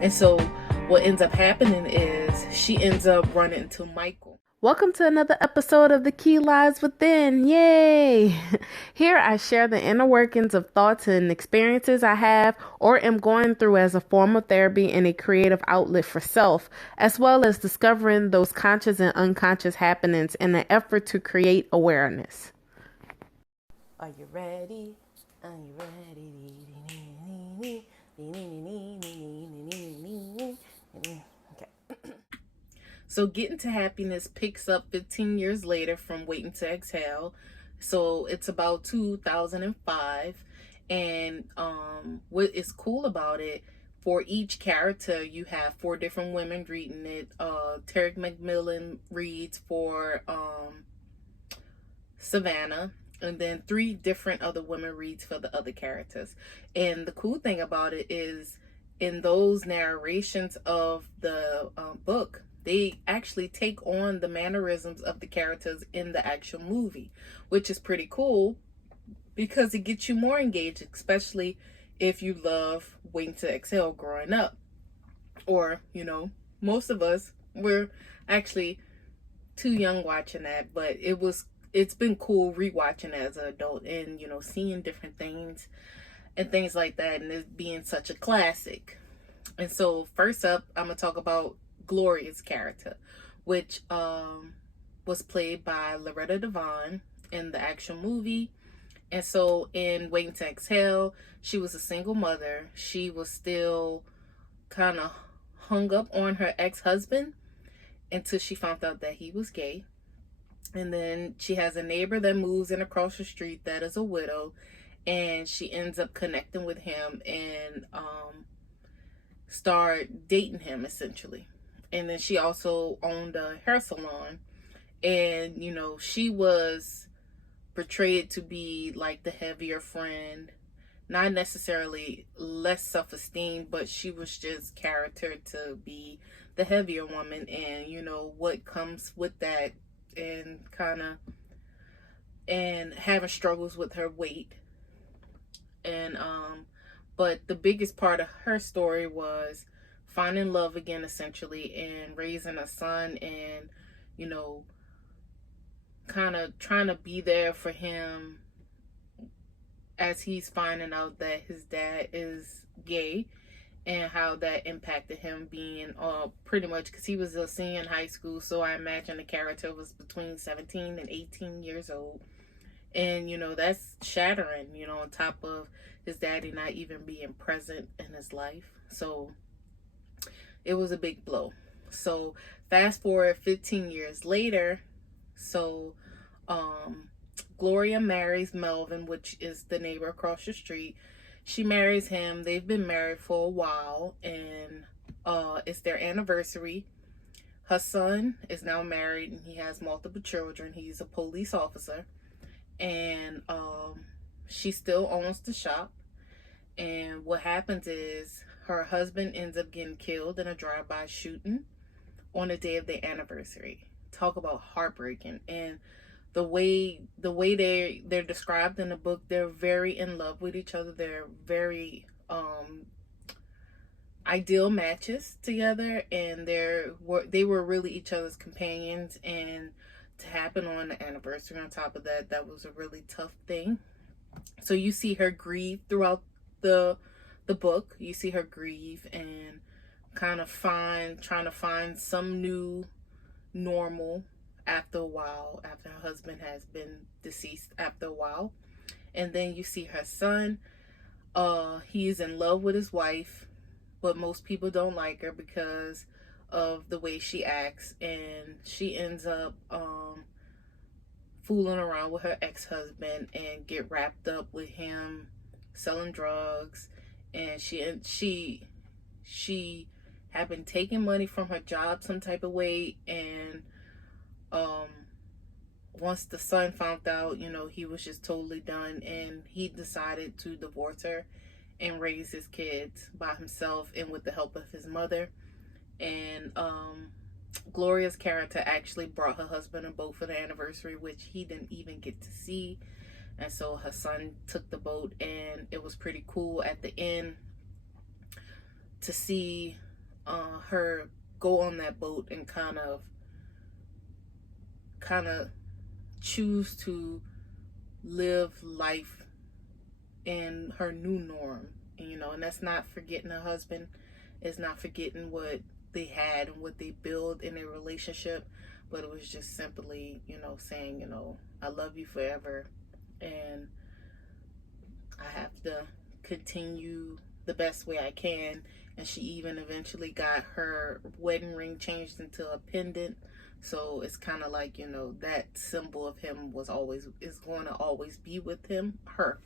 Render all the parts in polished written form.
And so what ends up happening is she ends up running into Michael. Welcome to another episode of The Key Lies Within. Yay! Here I share the inner workings of thoughts and experiences I have or am going through as a form of therapy and a creative outlet for self, as well as discovering those conscious and unconscious happenings in an effort to create awareness. Are you ready? Are you ready? Okay. So Getting to Happiness picks up 15 years later from Waiting to Exhale. So it's about 2005. And what is cool about it, for each character, you have four different women reading it. Terry McMillan reads for Savannah, and then three different other women reads for the other characters. And the cool thing about it is, in those narrations of the book, they actually take on the mannerisms of the characters in the actual movie, which is pretty cool because it gets you more engaged, especially if you love Waiting to Exhale growing up. Or, most of us were actually too young watching that, but it's been cool rewatching as an adult and seeing different things and things like that, and it being such a classic. And so first up, I'm gonna talk about Gloria's character, which was played by Loretta Devine in the actual movie. And so in Waiting to Exhale, she was a single mother. She was still kind of hung up on her ex-husband until she found out that he was gay. And then she has a neighbor that moves in across the street that is a widow, and she ends up connecting with him and start dating him essentially. And then she also owned a hair salon, and she was portrayed to be like the heavier friend, not necessarily less self-esteem, but she was just character to be the heavier woman, and what comes with that, and having struggles with her weight. And but the biggest part of her story was finding love again essentially, and raising a son, and kind of trying to be there for him as he's finding out that his dad is gay, and how that impacted him being pretty much, because he was a senior in high school, so I imagine the character was between 17 and 18 years old. And that's shattering, on top of his daddy not even being present in his life. So it was a big blow. So fast forward 15 years later, so Gloria marries Melvin, which is the neighbor across the street. She marries him. They've been married for a while, and it's their anniversary. Her son is now married, and he has multiple children. He's a police officer, and she still owns the shop. And what happens is her husband ends up getting killed in a drive-by shooting on the day of their anniversary. Talk about heartbreaking. And the way they're described in the book, they're very in love with each other. They're very ideal matches together, and they were really each other's companions. And to happen on the anniversary, on top of that, that was a really tough thing. So you see her grieve throughout the book. You see her grieve and kind of trying to find some new normal after a while, after her husband has been deceased after a while. And then you see her son. He is in love with his wife, but most people don't like her because of the way she acts, and she ends up fooling around with her ex-husband and get wrapped up with him selling drugs. And she had been taking money from her job some type of way, and once the son found out, he was just totally done, and he decided to divorce her and raise his kids by himself and with the help of his mother. And Gloria's character actually brought her husband a boat for the anniversary, which he didn't even get to see. And so her son took the boat, and it was pretty cool at the end to see her go on that boat and kind of choose to live life in her new norm. And that's not forgetting her husband. It's not forgetting what they had and what they built in a relationship, but it was just simply, saying, I love you forever, and I have to continue the best way I can. And she even eventually got her wedding ring changed into a pendant. So it's kind of like, that symbol of him is going to always be with him, her.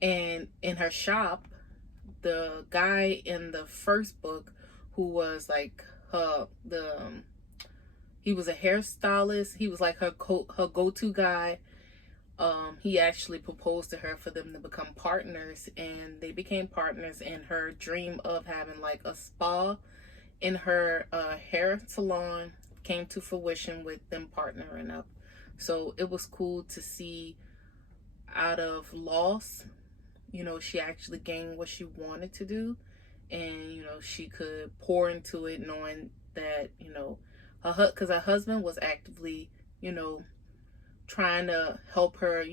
And in her shop, the guy in the first book who was like he was a hairstylist. He was like her go-to guy. He actually proposed to her for them to become partners, and they became partners. And her dream of having like a spa in her hair salon came to fruition with them partnering up. So it was cool to see, out of loss, she actually gained what she wanted to do, and she could pour into it, knowing that because her husband was actively trying to help her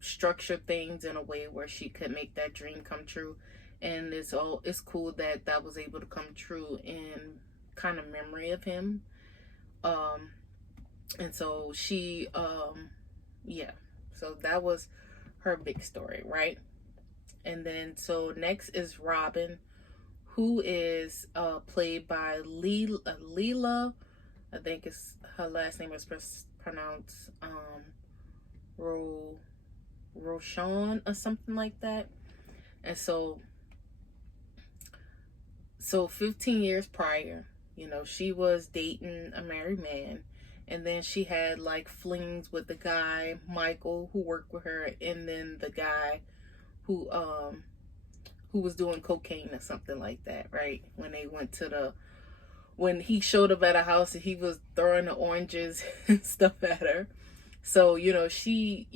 structure things in a way where she could make that dream come true. And it's cool that that was able to come true in kind of memory of him. And so she so that was her big story, right? And then so next is Robin, who is played by Leela. I think it's her last name is pronounced Roshan or something like that. And so 15 years prior, she was dating a married man, and then she had like flings with the guy Michael who worked with her, and then the guy who was doing cocaine or something like that, right? When he showed up at a house and he was throwing the oranges and stuff at her. So, she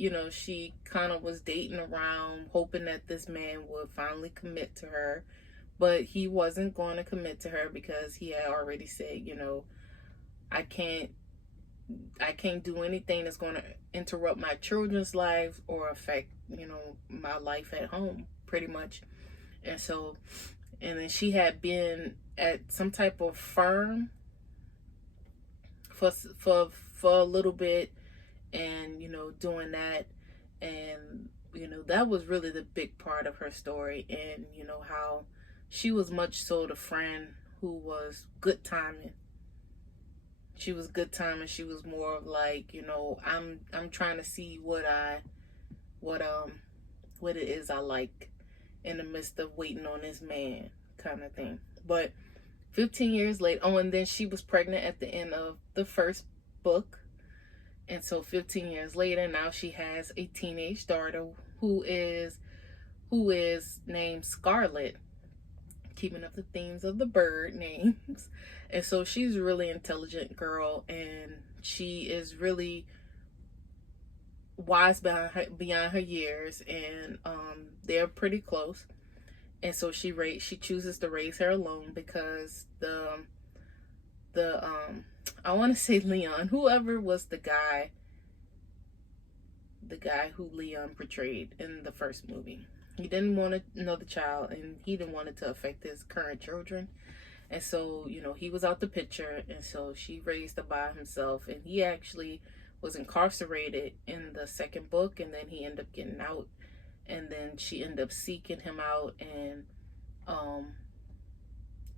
kind of was dating around, hoping that this man would finally commit to her. But he wasn't going to commit to her because he had already said, I can't do anything that's going to interrupt my children's lives or affect, my life at home, pretty much. And then she had been at some type of firm for a little bit, and doing that, and that was really the big part of her story. And how she was much so the friend who was good timing. She was good timing. She was more of like, I'm trying to see what it is I like in the midst of waiting on this man, kind of thing. But 15 years later, and then she was pregnant at the end of the first book. And so 15 years later, now she has a teenage daughter who is named Scarlet, keeping up the themes of the bird names. And so she's a really intelligent girl, and she is really wise beyond her years, and they're pretty close. And so she chooses to raise her alone because the I want to say Leon, whoever was the guy who Leon portrayed in the first movie, he didn't want another child, and he didn't want it to affect his current children. And so he was out the picture, and so she raised him by himself. And he actually was incarcerated in the second book, and then he ended up getting out, and then she ended up seeking him out, and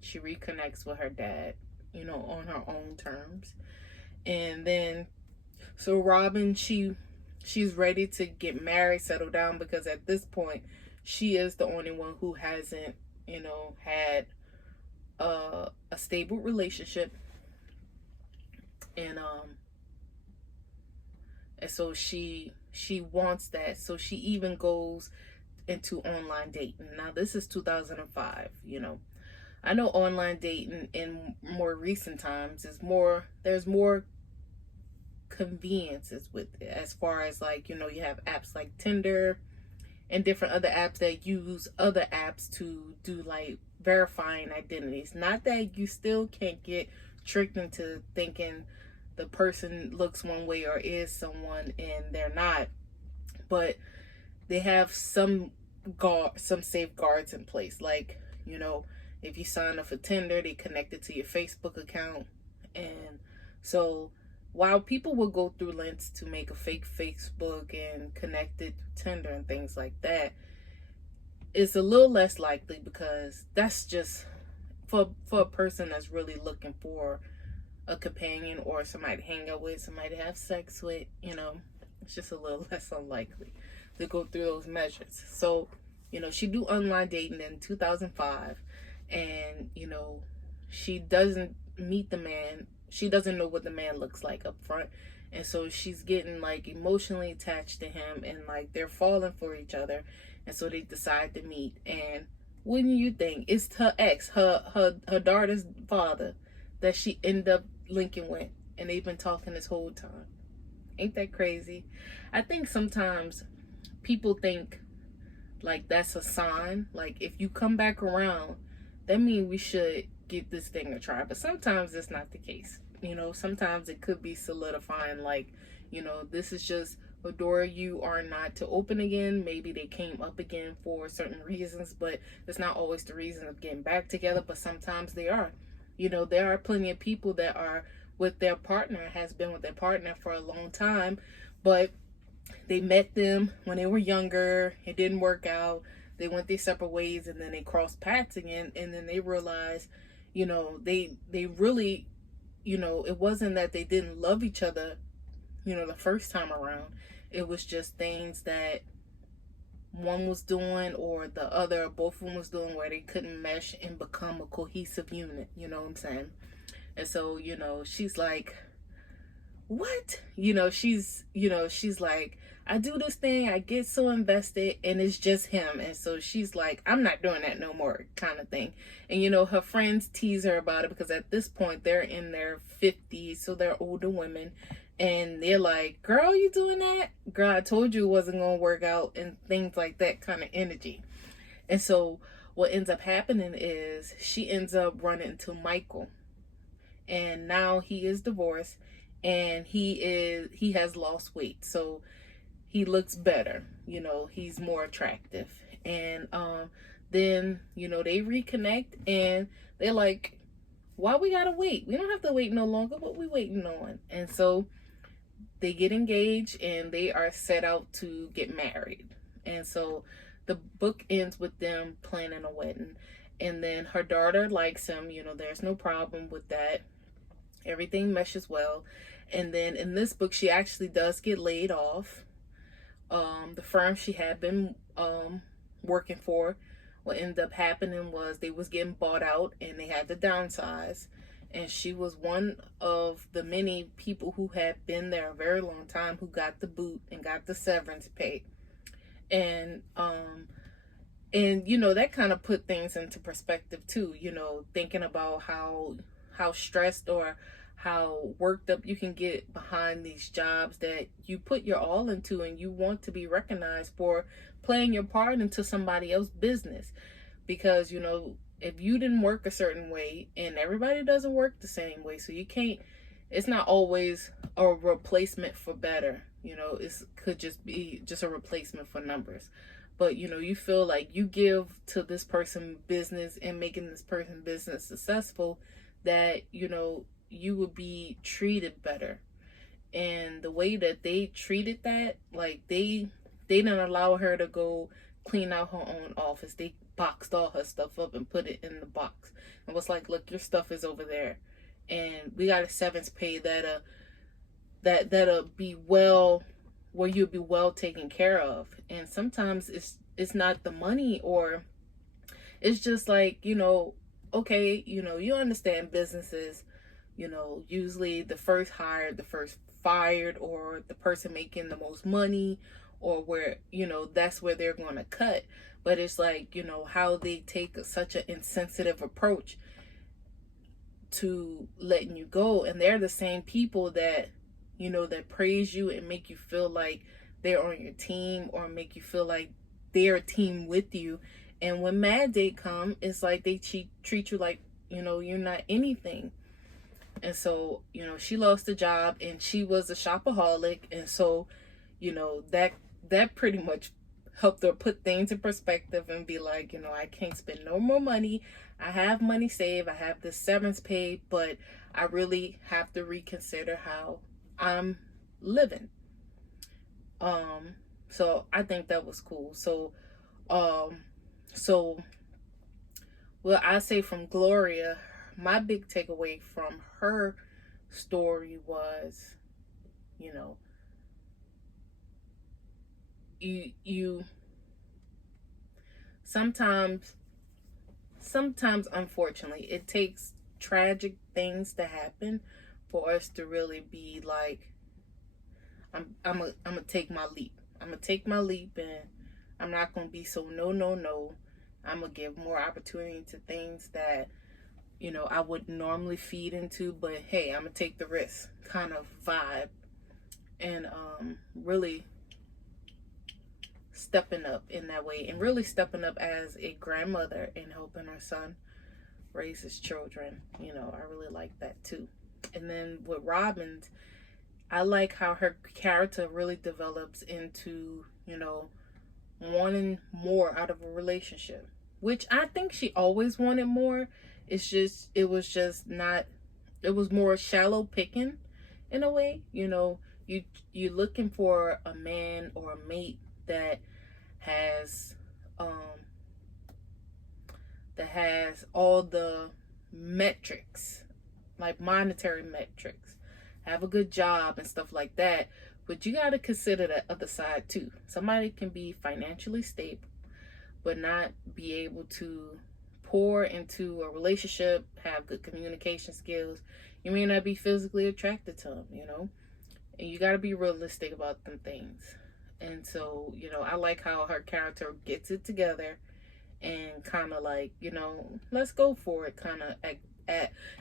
she reconnects with her dad, on her own terms. And then so Robin, she's ready to get married, settle down, because at this point she is the only one who hasn't had a stable relationship. And so she wants that. So she even goes into online dating. Now this is 2005. I know online dating in more recent times there's more conveniences with it, as far as like you have apps like Tinder and different other apps that use other apps to do like verifying identities. Not that you still can't get tricked into thinking the person looks one way or is someone and they're not, but they have some safeguards in place. Like, you know, if you sign up for Tinder, they connect it to your Facebook account. And so while people will go through lengths to make a fake Facebook and connect it to Tinder and things like that, it's a little less likely, because that's just for a person that's really looking for a companion or somebody to hang out with, somebody to have sex with, you know, it's just a little less unlikely to go through those measures. So, you know, she do online dating in 2005, and, you know, she doesn't meet the man. She doesn't know what the man looks like up front. And so she's getting like emotionally attached to him, and like they're falling for each other. And so they decide to meet. And wouldn't you think, it's her ex, her daughter's father, that she ended up linking with, and they've been talking this whole time. Ain't that crazy? I think sometimes people think like that's a sign. Like, if you come back around, that means we should give this thing a try. But sometimes it's not the case. You know, sometimes it could be solidifying, like, you know, this is just a door you are not to open again. Maybe they came up again for certain reasons, but it's not always the reason of getting back together. But sometimes they are. You know, there are plenty of people that are with their partner, has been with their partner for a long time, but they met them when they were younger. It didn't work out. They went their separate ways, and then they crossed paths again. And then they realized, you know, they really, you know, it wasn't that they didn't love each other, you know, the first time around. It was just things that one was doing, or the other, both of them was doing, where they couldn't mesh and become a cohesive unit. You know what I'm saying? And so, you know, she's like, what? You know, she's like, I do this thing, I get so invested, and it's just him. And so she's like, I'm not doing that no more, kind of thing. And, you know, her friends tease her about it, because at this point they're in their 50s, so they're older women. And they're like, girl, you doing that? Girl, I told you it wasn't going to work out, and things like that kind of energy. And so what ends up happening is she ends up running into Michael. And now he is divorced, and he has lost weight. So he looks better. You know, he's more attractive. And then, you know, they reconnect, and they're like, why we gotta wait? We don't have to wait no longer. What we waiting on? And so they get engaged, and they are set out to get married. And so the book ends with them planning a wedding. And then her daughter likes him. You know, there's no problem with that. Everything meshes well. And then in this book, she actually does get laid off. The firm she had been working for, what ended up happening was they was getting bought out, and they had to downsize. And she was one of the many people who had been there a very long time who got the boot and got the severance pay. And you know, that kind of put things into perspective too, you know, thinking about how stressed or how worked up you can get behind these jobs that you put your all into, and you want to be recognized for playing your part into somebody else's business. Because, you know, if you didn't work a certain way, and everybody doesn't work the same way, so you can't, it's not always a replacement for better. You know, it could just be just a replacement for numbers. But, you know, you feel like you give to this person business and making this person business successful, that, you know, you would be treated better. And the way that they treated that, like they didn't allow her to go clean out her own office. They boxed all her stuff up and put it in the box, and was like, look, your stuff is over there, and we got a severance pay that'll be well, where you'll be well taken care of. And sometimes it's not the money, or it's just like, you know, okay, you know, you understand businesses, you know, usually the first hired, the first fired, or the person making the most money, or where, you know, that's where they're going to cut. But it's like, you know, how they take such an insensitive approach to letting you go. And they're the same people that, you know, that praise you and make you feel like they're on your team, or make you feel like their team with you. And when mad day come, it's like they treat you like, you're not anything. And so, she lost a job and she was a shopaholic. And so, that pretty much helped her put things in perspective and be like, I can't spend no more money. I have money saved. I have this severance paid, but I really have to reconsider how I'm living. So I think that was cool. So what I say from Gloria, my big takeaway from her story was, you sometimes unfortunately it takes tragic things to happen for us to really be like, I'm gonna take my leap. I'm gonna take my leap, and I'm not gonna be so no. I'm gonna give more opportunity to things that I wouldn't normally feed into, but hey, I'm gonna take the risk kind of vibe, and really stepping up in that way, and really stepping up as a grandmother and helping her son raise his children. I really like that too. And then with Robin's, I like how her character really develops into, wanting more out of a relationship, which I think she always wanted more. It was more shallow picking in a way. You're looking for a man or a mate that has all the metrics, like monetary metrics, have a good job and stuff like that. But you got to consider the other side too. Somebody can be financially stable but not be able to pour into a relationship, have good communication skills. You may not be physically attracted to them, and you got to be realistic about them things. And so, I like how her character gets it together and kind of like, let's go for it, kind of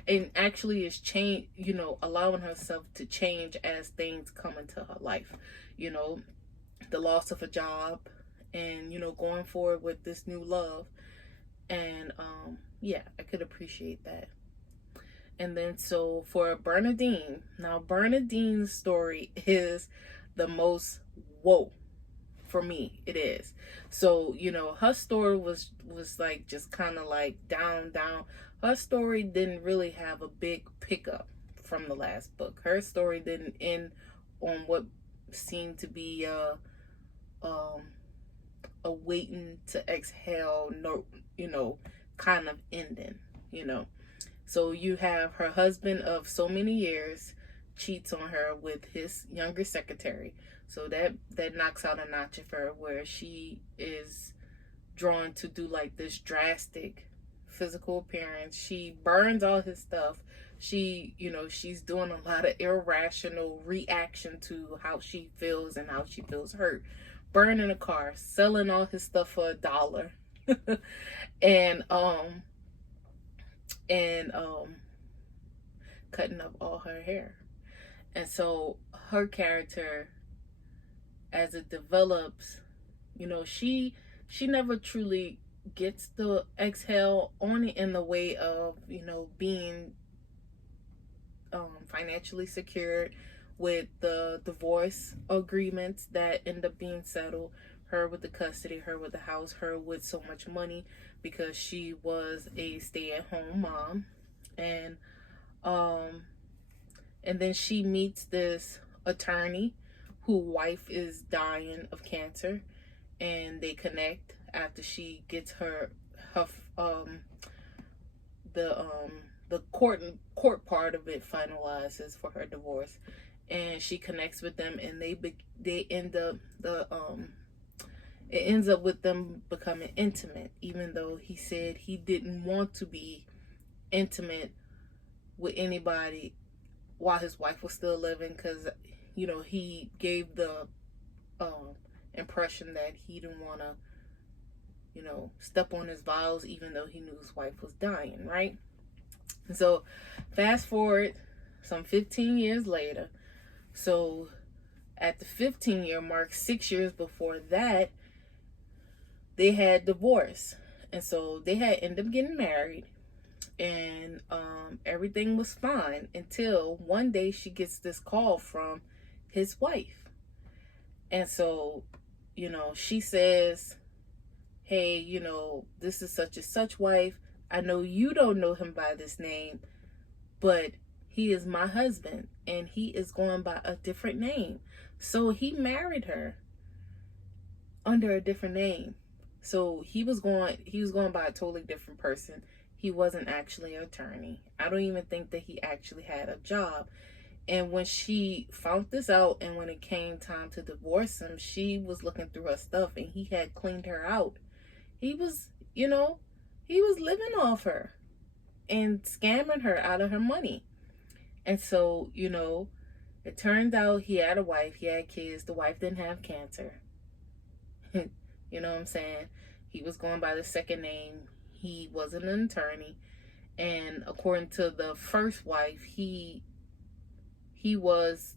and actually is change, allowing herself to change as things come into her life. The loss of a job, and going forward with this new love. And yeah, I could appreciate that. And then so for Bernadine, now Bernadine's story is the most whoa for me. It is. So her story was like just kind of like down. Her story didn't really have a big pickup from the last book. Her story didn't end on what seemed to be a waiting to exhale note, kind of ending. So you have her husband of so many years cheats on her with his younger secretary. So that knocks out a notch of her, where she is drawn to do like this drastic physical appearance. She burns all his stuff. She, she's doing a lot of irrational reaction to how she feels and how she feels hurt. Burning a car, selling all his stuff for $1, and cutting up all her hair. And so her character, as it develops, she never truly gets the exhale, only in the way of being financially secured with the divorce agreements that end up being settled, her with the custody, her with the house, her with so much money because she was a stay-at-home mom. And then she meets this attorney whose wife is dying of cancer, and they connect after she gets the court part of it finalizes for her divorce, and she connects with them, and they end up it ends up with them becoming intimate, even though he said he didn't want to be intimate with anybody while his wife was still living, because he gave the impression that he didn't want to step on his vows, even though he knew his wife was dying, right? And so fast forward some 15 years later. So at the 15-year mark, 6 years before that, they had divorced. And so they had ended up getting married, and everything was fine until one day she gets this call from his wife. And so, she says, hey, this is such and such wife. I know you don't know him by this name, but he is my husband and he is going by a different name. So he married her under a different name. So he was going by a totally different person. He wasn't actually an attorney. I don't even think that he actually had a job. And when she found this out, and when it came time to divorce him, she was looking through her stuff and he had cleaned her out. He was, he was living off her and scamming her out of her money. And so, it turned out he had a wife, he had kids. The wife didn't have cancer. You know what I'm saying? He was going by the second name. He wasn't an attorney. And according to the first wife, he was,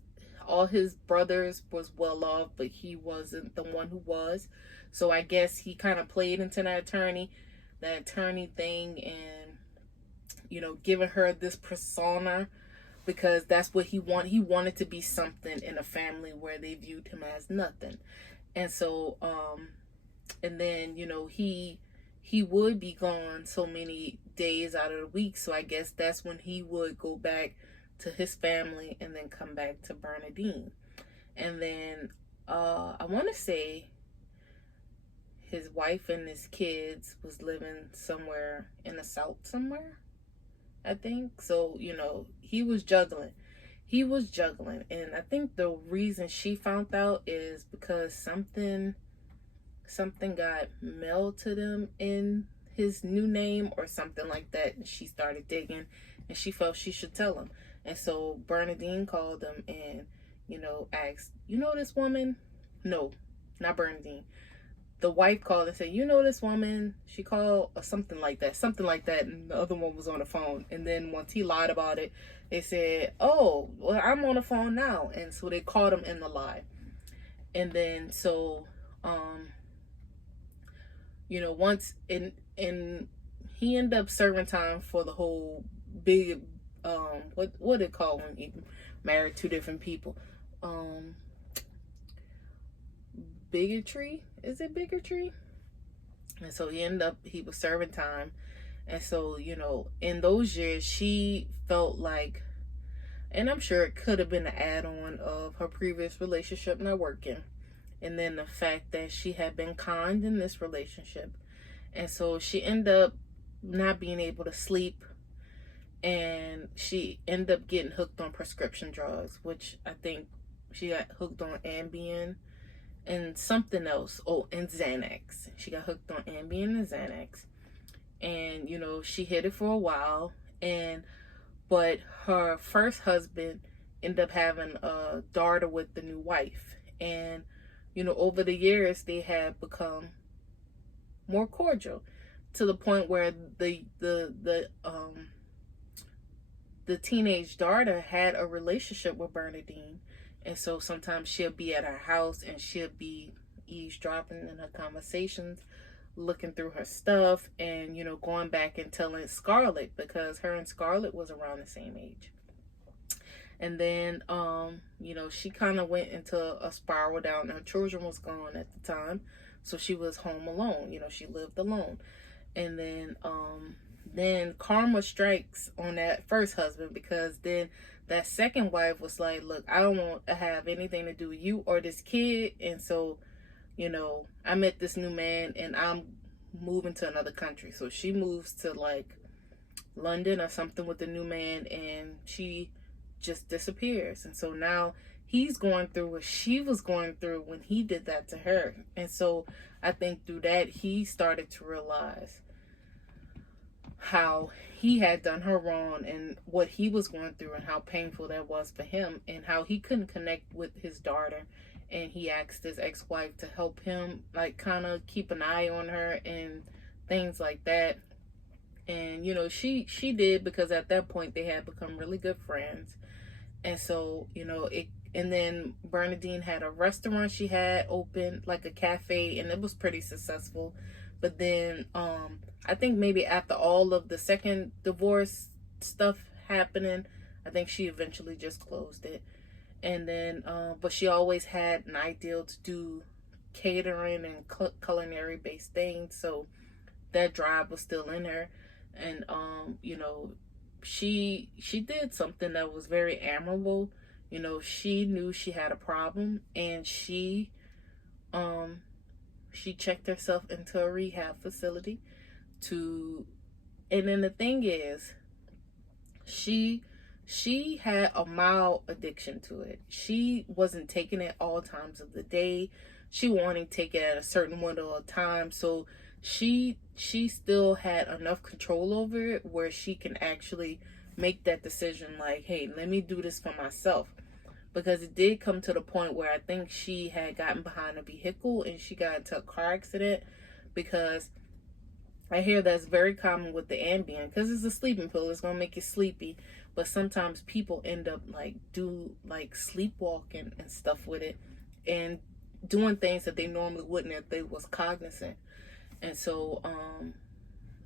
all his brothers was well off, but he wasn't the one who was. So I guess he kind of played into that attorney thing, and giving her this persona, because that's what he wanted. He wanted to be something in a family where they viewed him as nothing. And so and then he would be gone so many days out of the week, so I guess that's when he would go back to his family and then come back to Bernadine. And then I want to say his wife and his kids was living somewhere in the South somewhere, I think. So, he was juggling. And I think the reason she found out is because something got mailed to them in his new name or something like that. And she started digging and she felt she should tell him. And so Bernadine called him and, asked, this woman? No, not Bernadine. The wife called and said, this woman? She called, or something like that. And the other one was on the phone. And then once he lied about it, they said, oh, well, I'm on the phone now. And so they called him in the lie. And then so, once and he ended up serving time for the whole big, what they call when you married two different people, bigotry. Is it bigotry? And so he was serving time. And so, in those years, she felt like, and I'm sure it could have been an add-on of her previous relationship not working. And then the fact that she had been conned in this relationship. And so she ended up not being able to sleep. And she ended up getting hooked on prescription drugs, which I think she got hooked on Ambien and something else. Oh, and Xanax. She got hooked on Ambien and Xanax. And, she hid it for a while. But her first husband ended up having a daughter with the new wife. And, over the years, they had become more cordial to the point where the teenage daughter had a relationship with Bernadine. And so sometimes she'll be at her house and she'll be eavesdropping in her conversations, looking through her stuff, and, going back and telling Scarlett, because her and Scarlett was around the same age. And then, she kind of went into a spiral down. Her children was gone at the time, so she was home alone. She lived alone. And then karma strikes on that first husband, because then that second wife was like, look, I don't want to have anything to do with you or this kid. And so, I met this new man and I'm moving to another country. So she moves to like London or something with the new man, and she just disappears. And so now he's going through what she was going through when he did that to her. And so I think through that, he started to realize how he had done her wrong and what he was going through and how painful that was for him, and how he couldn't connect with his daughter. And he asked his ex-wife to help him, like, kind of keep an eye on her and things like that. And, she did, because at that point they had become really good friends. And so, And then Bernadine had a restaurant she had open, like a cafe, and it was pretty successful. But then I think maybe after all of the second divorce stuff happening, I think she eventually just closed it. And then but she always had an ideal to do catering and culinary based things, so that drive was still in her. And you know, she did something that was very admirable. You know, she knew she had a problem, and she checked herself into a rehab facility to, and then the thing is, she had a mild addiction to it. She wasn't taking it all times of the day. She wanted to take it at a certain window of time. So she still had enough control over it where she can actually make that decision, like, hey, let me do this for myself. Because it did come to the point where I think she had gotten behind a vehicle and she got into a car accident, because I hear that's very common with the Ambien, because it's a sleeping pill. It's going to make you sleepy. But sometimes people end up like sleepwalking and stuff with it, and doing things that they normally wouldn't if they was cognizant. And so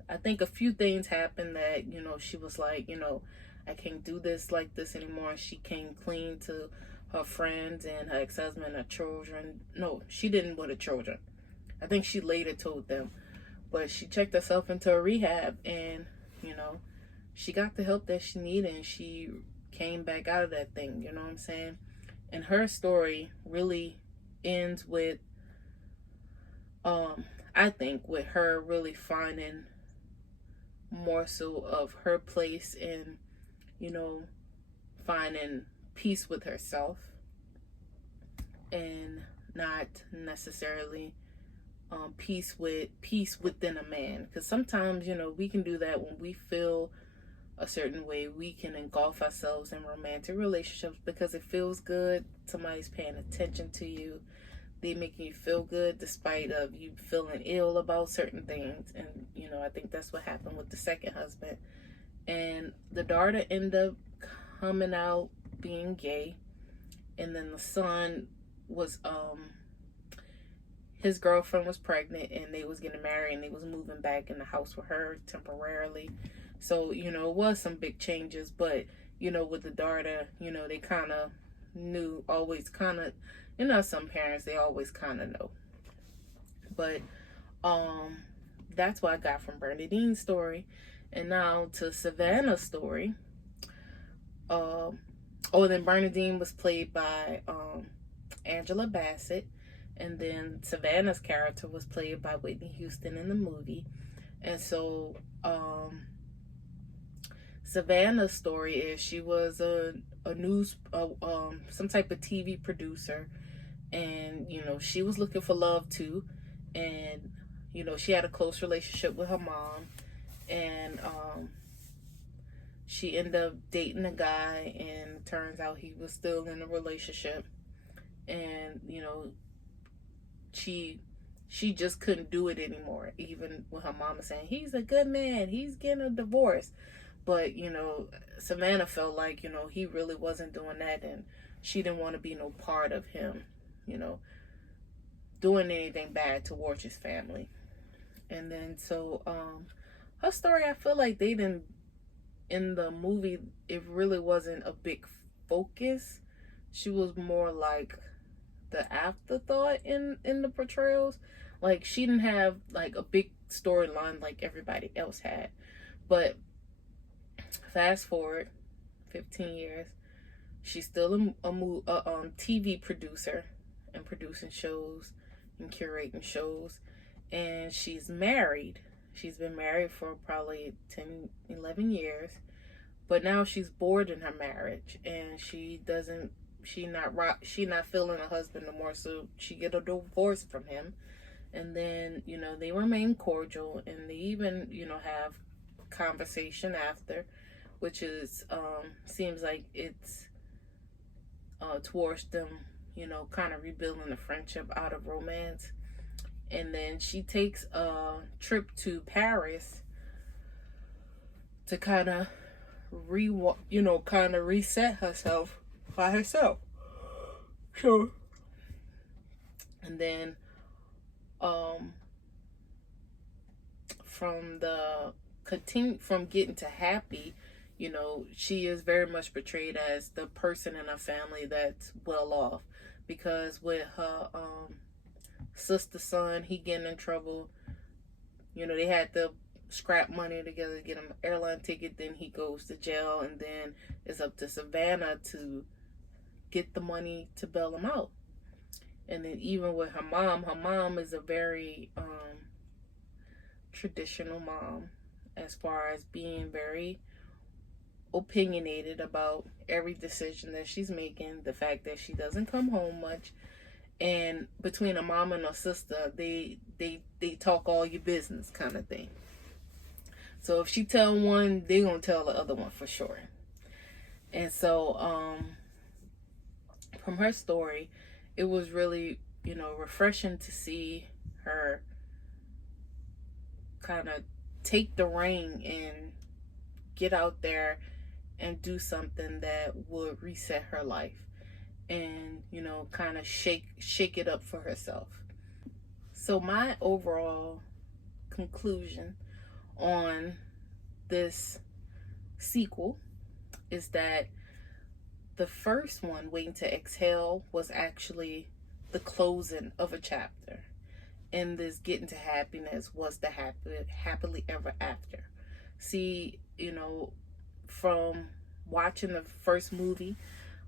I think a few things happened that, you know, she was like, you know, I can't do this like this anymore. She came clean to her friends and her ex-husband, her children. No, she didn't with her children. I think she later told them. But she checked herself into a rehab, and, you know, she got the help that she needed, and she came back out of that thing, you know what I'm saying? And her story really ends with, I think, with her really finding more so of her place in, you know, finding peace with herself, and not necessarily peace within a man. Because sometimes, you know, we can do that when we feel a certain way. We can engulf ourselves in romantic relationships because it feels good. Somebody's paying attention to you. They making you feel good despite of you feeling ill about certain things. And, you know, I think that's what happened with the second husband. And the daughter ended up coming out being gay. And then the son was his girlfriend was pregnant, and they was getting married, and they was moving back in the house with her temporarily. So, you know, it was some big changes. But, you know, with the daughter, you know, they kind of knew, always kind of, you know, some parents, they always kind of know. But that's what I got from Bernadine's story. And now to Savannah's story. Then Bernadine was played by Angela Bassett. And then Savannah's character was played by Whitney Houston in the movie. And so Savannah's story is, she was some type of TV producer, and, you know, she was looking for love too. And, you know, she had a close relationship with her mom, and she ended up dating a guy, and it turns out he was still in a relationship. And, you know, she just couldn't do it anymore, even with her mama saying he's a good man, he's getting a divorce. But, you know, Savannah felt like, you know, he really wasn't doing that, and she didn't want to be no part of him, you know, doing anything bad towards his family. And then so her story, I feel like they didn't, in the movie, it really wasn't a big focus. She was more like the afterthought in the portrayals. Like, she didn't have like a big storyline like everybody else had. But fast forward 15 years, she's still a TV producer and producing shows and curating shows. And she's married. She's been married for probably 10, 11 years. But now she's bored in her marriage, and she not feeling a husband no more, so she get a divorce from him. And then, you know, they remain cordial, and they even, you know, have conversation after, which is seems like it's towards them, you know, kind of rebuilding the friendship out of romance. And then she takes a trip to Paris to kind of reset herself by herself. So, and then um from getting to happy, she is very much portrayed as the person in a family that's well off, because with her sister son, he getting in trouble. They had to scrap money together to get him an airline ticket. Then he goes to jail, and then it's up to Savannah to get the money to bail him out. And then even with her mom is a very traditional mom, as far as being very opinionated about every decision that she's making, the fact that she doesn't come home much, and between a mom and a sister, they talk all your business kind of thing. So if she tell one, they gonna tell the other one for sure. And so from her story, it was really refreshing to see her kind of take the reign and get out there and do something that would reset her life, and kind of shake it up for herself. So my overall conclusion on this sequel is that the first one, Waiting to Exhale, was actually the closing of a chapter, and this Getting to Happiness was the happily ever after. See, from watching the first movie,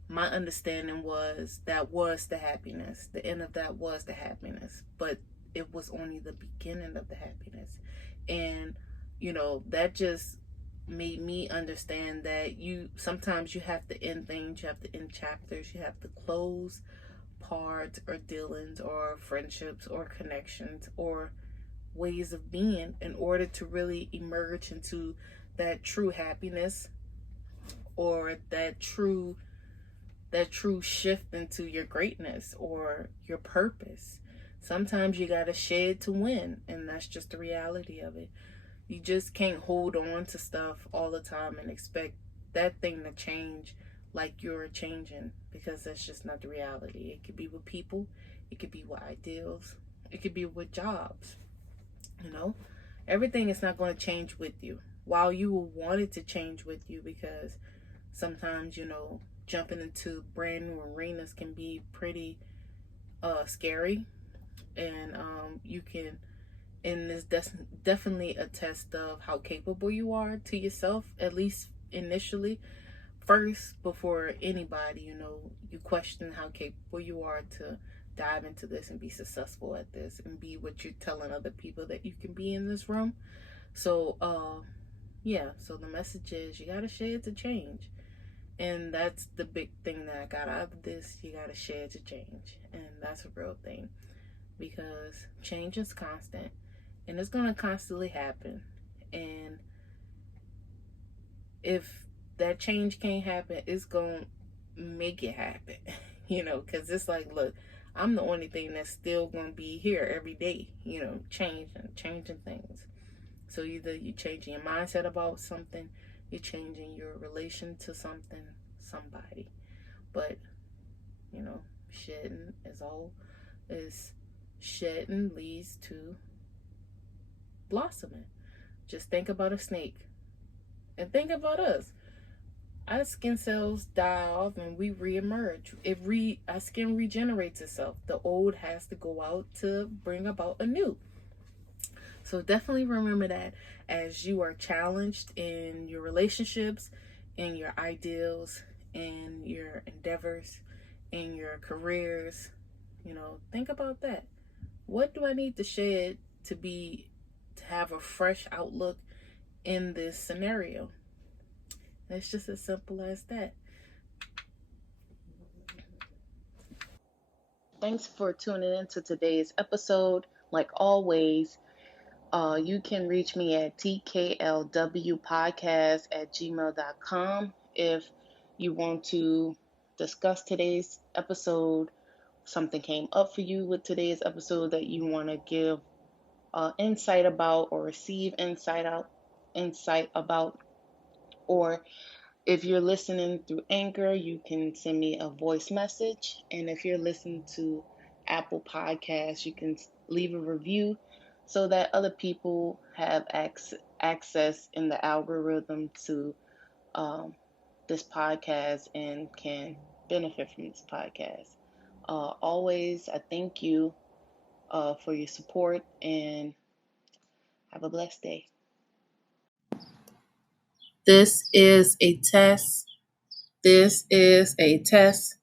my understanding was that was the happiness. The end of that was the happiness, but it was only the beginning of the happiness. And that just made me understand that sometimes you have to end things, you have to end chapters, you have to close parts or dealings or friendships or connections or ways of being in order to really emerge into that true happiness, or that true shift into your greatness or your purpose. Sometimes you gotta shed to win, and that's just the reality of it. You just can't hold on to stuff all the time and expect that thing to change like you're changing, because that's just not the reality. It could be with people, it could be with ideals, it could be with jobs. Everything is not going to change with you. While you will want it to change with you, because sometimes jumping into brand new arenas can be pretty scary, and you can, and this definitely a test of how capable you are to yourself, at least initially. First, before anybody, you question how capable you are to dive into this and be successful at this and be what you're telling other people that you can be in this room. So so the message is, you gotta share to change. And that's the big thing that I got out of this. You gotta share to change, and that's a real thing, because change is constant, and it's gonna constantly happen. And if that change can't happen, it's gonna make it happen. Because it's like, look, I'm the only thing that's still gonna be here every day, changing things. So either you're changing your mindset about something, you're changing your relation to somebody. But shedding is shedding leads to blossoming. Just think about a snake, and think about us. Our skin cells die off and we reemerge. Our skin regenerates itself. The old has to go out to bring about a new. So definitely remember that as you are challenged in your relationships, in your ideals, in your endeavors, in your careers. Think about that. What do I need to shed to have a fresh outlook in this scenario? It's just as simple as that. Thanks for tuning in to today's episode. Like always, you can reach me at tklwpodcast@gmail.com if you want to discuss today's episode. Something came up for you with today's episode that you want to give insight about, or receive insight about, or If you're listening through Anchor, you can send me a voice message. And if you're listening to Apple Podcasts, you can leave a review so that other people have access in the algorithm to this podcast and can benefit from this podcast. Always, I thank you for your support and have a blessed day. This is a test. This is a test.